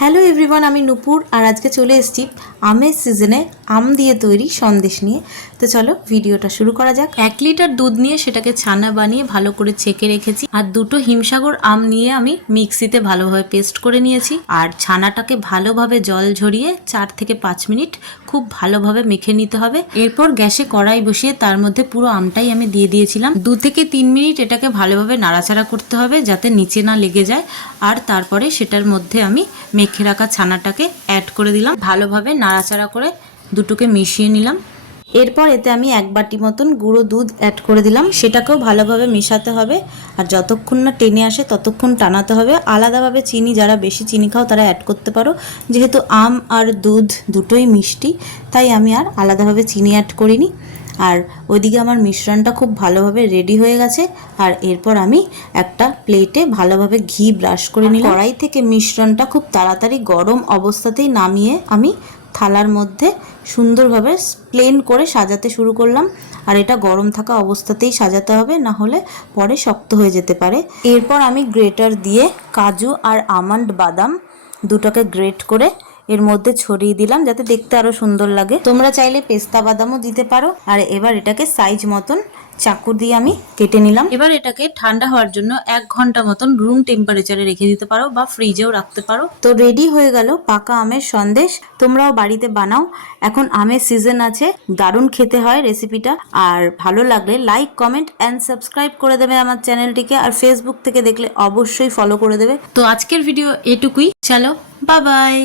Hello everyone, আমি নূপুর আর আজকে চলে এসেছি আমের সিজনে আম দিয়ে তৈরি সন্দেশ নিয়ে। তো চলো ভিডিওটা শুরু করা যাক। 1 লিটার দুধ নিয়ে সেটাকে ছানা বানিয়ে ভালো করে ছেঁকে রেখেছি, আর 2টো হিমসাগর আম নিয়ে আমি মিক্সিতে ভালোভাবে পেস্ট করে নিয়েছি। আর ছানাটাকে ভালোভাবে জল ঝরিয়ে 4 থেকে 5 মিনিট খুব ভালোভাবে মেখে নিতে হবে। এরপর গ্যাসে কড়াই বসিয়ে তার মধ্যে পুরো আমটাই আমি দিয়ে দিয়েছিলাম। 2 থেকে 3 মিনিট এটাকে ভালোভাবে নাড়াচাড়া করতে হবে যাতে নিচে না লেগে যায়। আর তারপরে সেটার মধ্যে আমি মেখে রাখা ছানাটাকে অ্যাড করে দিলাম, ভালোভাবে নাড়াচাড়া করে দুটোকে মিশিয়ে নিলাম। এরপর এতে আমি 1 বাটি মতন গুঁড়ো দুধ অ্যাড করে দিলাম, সেটাকেও ভালোভাবে মেশাতে হবে। আর যতক্ষণ না টেনে আসে ততক্ষণ টানাতে হবে। আলাদাভাবে চিনি, যারা বেশি চিনি খাও তারা অ্যাড করতে পারো, যেহেতু আম আর দুধ দুটোই মিষ্টি তাই আমি আর আলাদাভাবে চিনি অ্যাড করিনি। আর ওইদিকে আমার মিশ্রণটা খুব ভালোভাবে রেডি হয়ে গেছে। আর এরপর আমি একটা প্লেটে ভালোভাবে ঘি ব্রাশ করে নিলাম। কড়াই থেকে মিশ্রণটা খুব তাড়াতাড়ি গরম অবস্থাতেই নামিয়ে আমি থালার মধ্যে সুন্দরভাবে প্লেন করে সাজাতে শুরু করলাম। আর এটা গরম থাকা অবস্থাতেই সাজাতে হবে, না হলে পরে শক্ত হয়ে যেতে পারে। এরপর আমি গ্রেটার দিয়ে কাজু আর আমন্ড বাদাম দুটোকে গ্রেট করে এর মধ্যে ছড়িয়ে দিলাম যাতে দেখতে আরো সুন্দর লাগে। তোমরা চাইলে পেস্তা বাদামও দিতে পারো। আর এবার এটাকে সাইজ মতন চাকু দিয়ে আমি কেটে নিলাম। এবার এটাকে ঠান্ডা হওয়ার জন্য 1 ঘন্টা মতন রুম টেম্পারেচারে রেখে দিতে পারো বা ফ্রিজেও রাখতে পারো। তো রেডি হয়ে গেল পাকা আমের সন্দেশ। তোমরাও বাড়িতে বানাও, এখন আমের সিজন আছে, দারুণ খেতে হয় রেসিপিটা। আর ভালো লাগলে লাইক, কমেন্ট অ্যান্ড সাবস্ক্রাইব করে দেবে আমার চ্যানেলটিকে। আর ফেসবুক থেকে দেখলে অবশ্যই ফলো করে দেবে। তো আজকের ভিডিও এটুকুই, চলো বাই বাই।